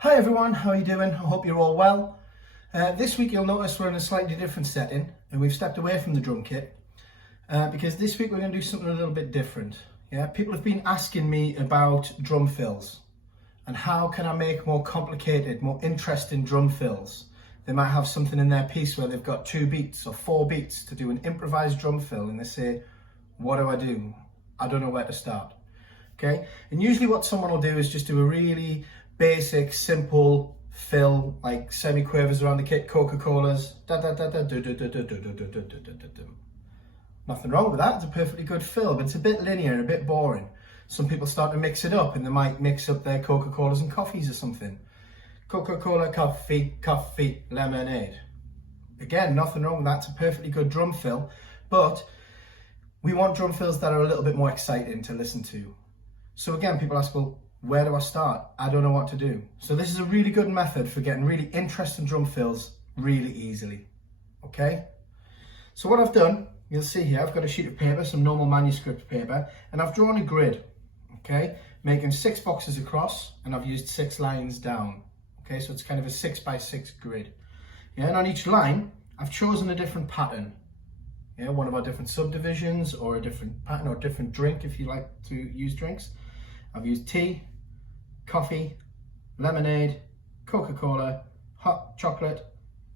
Hi everyone, how are you doing? I hope you're all well. This week you'll notice we're in a slightly different setting and we've stepped away from the drum kit because this week we're going to do something a little bit different. Yeah, people have been asking me about drum fills and how can I make more complicated, more interesting drum fills. They might have something in their piece where they've got 2 beats or 4 beats to do an improvised drum fill and they say, what do I do? I don't know where to start. Okay, and usually what someone will do is just do a really basic, simple fill, like semi-quavers around the kit, Coca-Colas, nothing wrong with that, it's a perfectly good fill, but it's a bit linear and a bit boring. Some people start to mix it up and they might mix up their Coca-Colas and coffees or something. Coca-Cola, coffee, coffee, lemonade. Again, nothing wrong with that, it's a perfectly good drum fill, but we want drum fills that are a little bit more exciting to listen to. So again, people ask, well, where do I start? I don't know what to do. So this is a really good method for getting really interesting drum fills really easily, okay? So what I've done, you'll see here, I've got a sheet of paper, some normal manuscript paper, and I've drawn a grid, okay? Making 6 boxes across, and I've used 6 lines down, okay? So it's kind of a 6x6 grid. Yeah, and on each line, I've chosen a different pattern. Yeah, one of our different subdivisions, or a different pattern, or a different drink if you like to use drinks. I've used tea, coffee, lemonade, Coca-Cola, hot chocolate,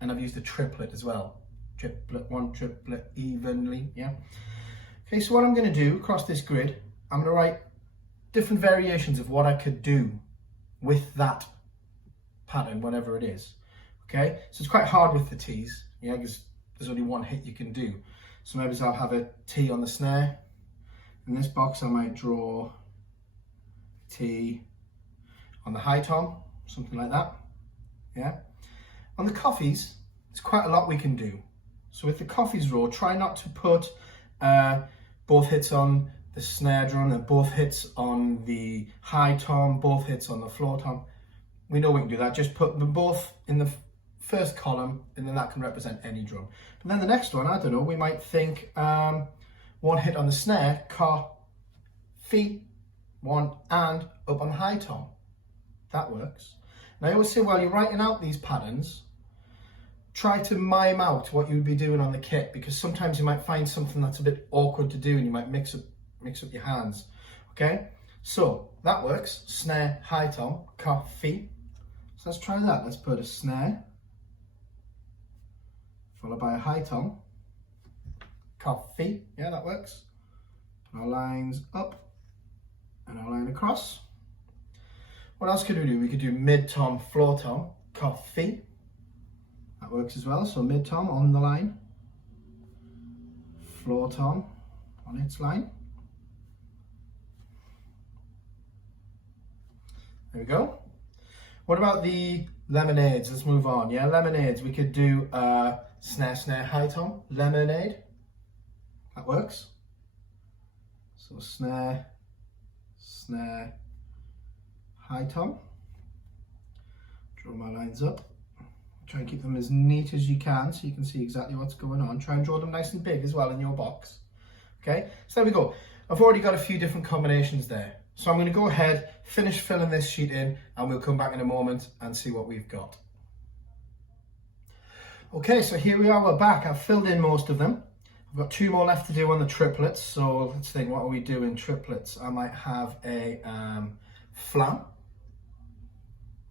and I've used a triplet as well. Triplet, 1 triplet evenly, yeah. Okay, so what I'm going to do across this grid, I'm going to write different variations of what I could do with that pattern, whatever it is. Okay, so it's quite hard with the teas, yeah, because there's only one hit you can do. So maybe I'll have a T on the snare. In this box I might draw T on the high tom, something like that, yeah. On the coffees, there's quite a lot we can do. So with the coffees row, try not to put both hits on the snare drum and both hits on the high tom, both hits on the floor tom. We know we can do that, just put them both in the first column and then that can represent any drum. And then the next one, I don't know, we might think 1 hit on the snare, coffee, 1 and up on the high tom. That works. And I always say while you're writing out these patterns, try to mime out what you would be doing on the kit, because sometimes you might find something that's a bit awkward to do and you might mix up your hands. Okay, so that works. Snare, high tom, coffee. So let's try that. Let's put a snare followed by a high tom, coffee. Yeah, that works. Our lines up and our line across. What else could we do? We could do mid tom, floor tom, coffee. That works as well. So mid tom on the line, floor tom on its line. There we go. What about the lemonades? Let's move on. Yeah, lemonades. We could do snare, snare, high tom, lemonade. That works. So snare, snare, high tom. Draw my lines up. Try and keep them as neat as you can so you can see exactly what's going on. Try and draw them nice and big as well in your box. Okay, so there we go. I've already got a few different combinations there. So I'm going to go ahead, finish filling this sheet in, and we'll come back in a moment and see what we've got. Okay, so here we are, we're back. I've filled in most of them. I've got 2 more left to do on the triplets, so let's think, what are we doing triplets? I might have a flam,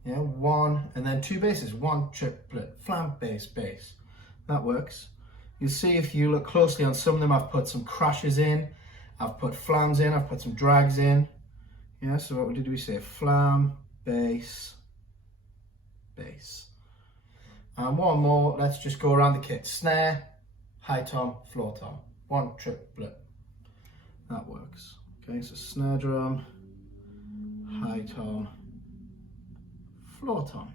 yeah, 1 and then 2 basses, 1 triplet, flam, bass, bass. That works. You'll see if you look closely on some of them, I've put some crashes in, I've put flams in, I've put some drags in. Yeah, so what did we say? Flam, bass, bass. And 1 more, let's just go around the kit. Snare, high tom, floor tom, 1 triplet. That works. Okay, so snare drum, high tom, floor tom.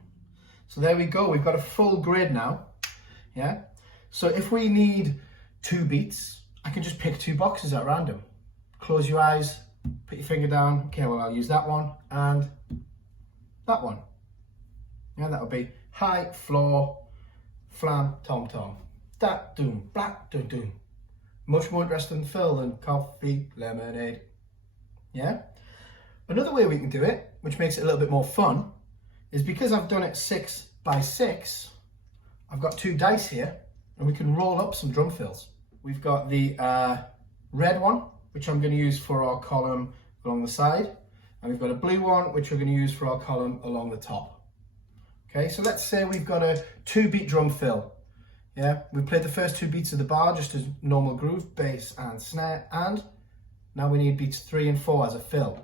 So there we go, we've got a full grid now. Yeah, so if we need 2 beats, I can just pick 2 boxes at random. Close your eyes, put your finger down. Okay, well, I'll use that one and that one. Yeah, that'll be high, floor, flam, tom, tom. Dat, doom, black, doom, doom. Much more interesting fill than coffee, lemonade. Yeah? Another way we can do it, which makes it a little bit more fun, is because I've done it 6 by 6, I've got 2 dice here, and we can roll up some drum fills. We've got the red one, which I'm going to use for our column along the side, and we've got a blue one, which we're going to use for our column along the top. Okay, so let's say we've got a 2-beat drum fill. Yeah, we played the first 2 beats of the bar just as normal groove, bass and snare, and now we need beats 3 and 4 as a fill.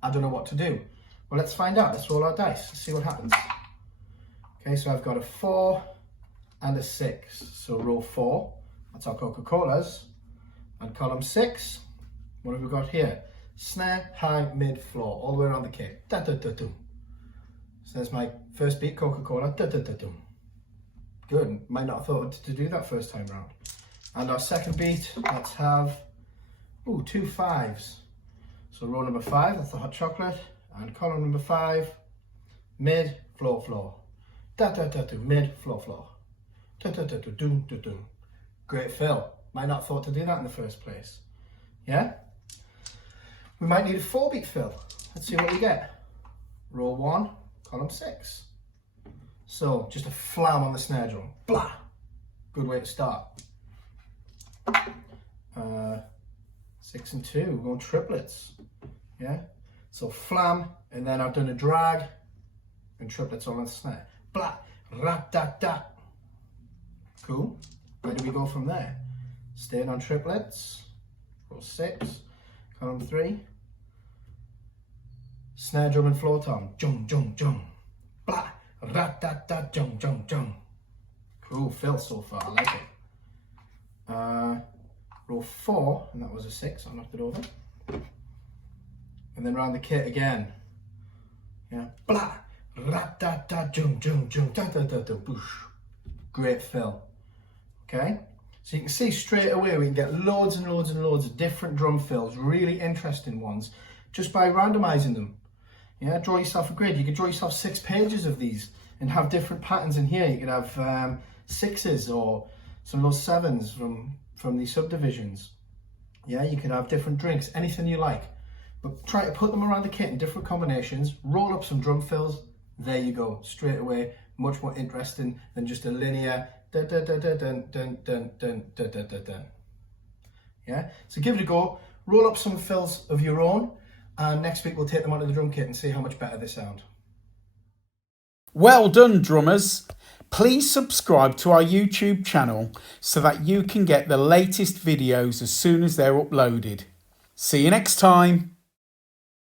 I don't know what to do. Well, let's find out. Let's roll our dice. Let's see what happens. Okay, so I've got a 4 and a 6. So row 4, that's our Coca-Colas. And column 6, what have we got here? Snare, high, mid, floor, all the way around the kit. Da da da dum. So there's my first beat, Coca-Cola. Da da da dum. Good. Might not have thought to do that first time round. And our second beat, let's have 2 5s. So row number 5, that's the hot chocolate. And column number 5, mid, floor, floor. Da da da do, mid, floor, floor. Da da da do, doom, do, doom. Great fill. Might not have thought to do that in the first place. Yeah? We might need a 4-beat fill. Let's see what we get. Row 1, column 6. So just a flam on the snare drum. Blah. Good way to start. 6 and 2, we're going triplets. Yeah? So flam, and then I've done a drag and triplets on the snare. Blah. Rat-dat-dat. Cool. Where do we go from there? Staying on triplets. Row 6, column 3. Snare drum and floor tom. Jung, jung, jung. Blah. Rat-tat-tat, jung, jung, jung. Cool fill so far, I like it. Row 4, and that was a 6, I knocked it over. And then round the kit again. Yeah. Blah. Rat-tat-tat, jung, jung, jung, da-da-da-da, boosh. Great fill. Okay? So you can see straight away we can get loads and loads and loads of different drum fills, really interesting ones, just by randomizing them. Yeah, draw yourself a grid. You could draw yourself 6 pages of these and have different patterns in here. You could have 6s or some of those 7s from these subdivisions. Yeah, you could have different drinks, anything you like. But try to put them around the kit in different combinations, roll up some drum fills, there you go, straight away, much more interesting than just a linear dun dun dun dun dun dun dun dun dun dun dun dun. Yeah, so give it a go, roll up some fills of your own, and next week we'll take them onto the drum kit and see how much better they sound. Well done, drummers. Please subscribe to our YouTube channel so that you can get the latest videos as soon as they're uploaded. See you next time.